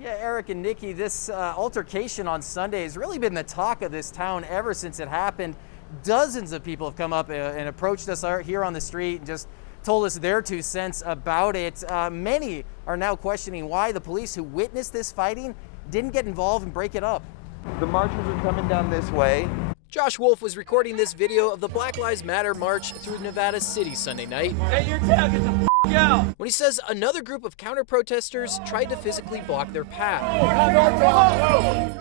Yeah, Eric and Nikki, this altercation on Sunday has really been the talk of this town ever since it happened. Dozens of people have come up and approached us here on the street and just told us their 2 cents about it. Many are now questioning why the police who witnessed this fighting didn't get involved and break it up. The marchers are coming down this way. Josh Wolf was recording this video of the Black Lives Matter march through Nevada City Sunday night. Hey, you're town, get the f*** out! When he says another group of counter-protesters tried to physically block their path.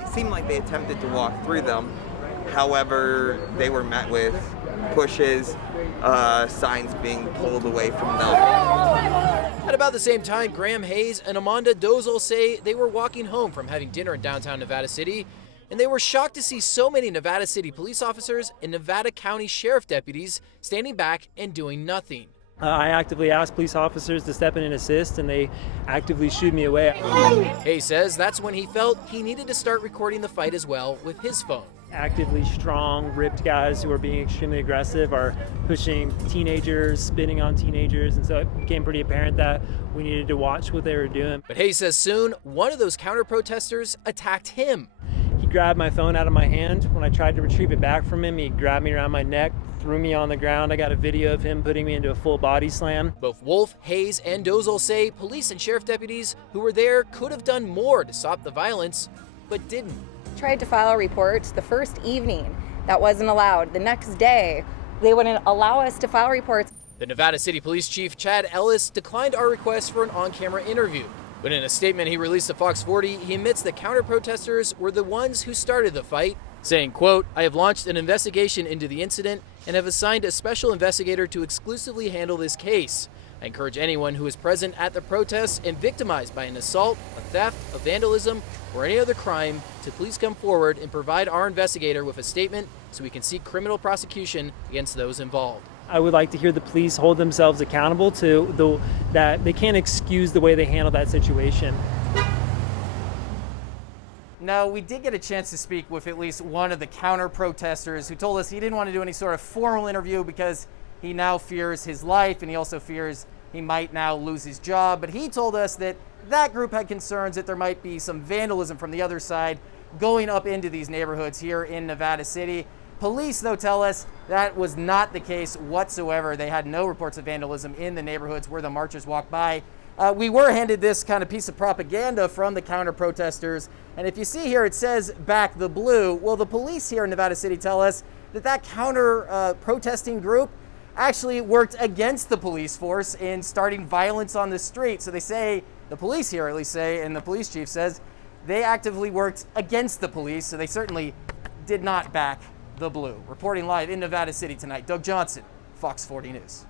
It seemed like they attempted to walk through them. However, they were met with pushes, signs being pulled away from them. At about the same time, Graham Hayes and Amanda Dozal say they were walking home from having dinner in downtown Nevada City, and they were shocked to see so many Nevada City police officers and Nevada County Sheriff deputies standing back and doing nothing. I actively asked police officers to step in and assist, and they actively shooed me away. Hayes says that's when he felt he needed to start recording the fight as well with his phone. Actively strong, ripped guys who are being extremely aggressive are pushing teenagers, spitting on teenagers, and so it became pretty apparent that we needed to watch what they were doing. But Hayes says soon, one of those counter-protesters attacked him. He grabbed my phone out of my hand. When I tried to retrieve it back from him, he grabbed me around my neck, threw me on the ground. I got a video of him putting me into a full body slam. Both Wolf, Hayes, and Dozal say police and sheriff deputies who were there could have done more to stop the violence, but didn't. Tried to file a report the first evening. That wasn't allowed. The next day, they wouldn't allow us to file reports. The Nevada City Police Chief, Chad Ellis, declined our request for an on-camera interview. But in a statement he released to Fox 40, he admits the counter-protesters were the ones who started the fight, saying, quote, "I have launched an investigation into the incident and have assigned a special investigator to exclusively handle this case. I encourage anyone who is present at the protests and victimized by an assault, a theft, a vandalism, or any other crime to please come forward and provide our investigator with a statement so we can seek criminal prosecution against those involved." I would like to hear the police hold themselves accountable to that they can't excuse the way they handled that situation. Now, we did get a chance to speak with at least one of the counter-protesters who told us he didn't want to do any sort of formal interview because he now fears his life and he also fears he might now lose his job. But he told us that that group had concerns that there might be some vandalism from the other side going up into these neighborhoods here in Nevada City. Police, though, tell us that was not the case whatsoever. They had no reports of vandalism in the neighborhoods where the marchers walked by. We were handed this kind of piece of propaganda from the counter-protesters, and if you see here, it says "Back the Blue." Well, the police here in Nevada City tell us that that counter-protesting group actually worked against the police force in starting violence on the street. So they say, the police here at least say, and the police chief says, they actively worked against the police, so they certainly did not back the blue. Reporting live in Nevada City tonight, Doug Johnson, Fox 40 News.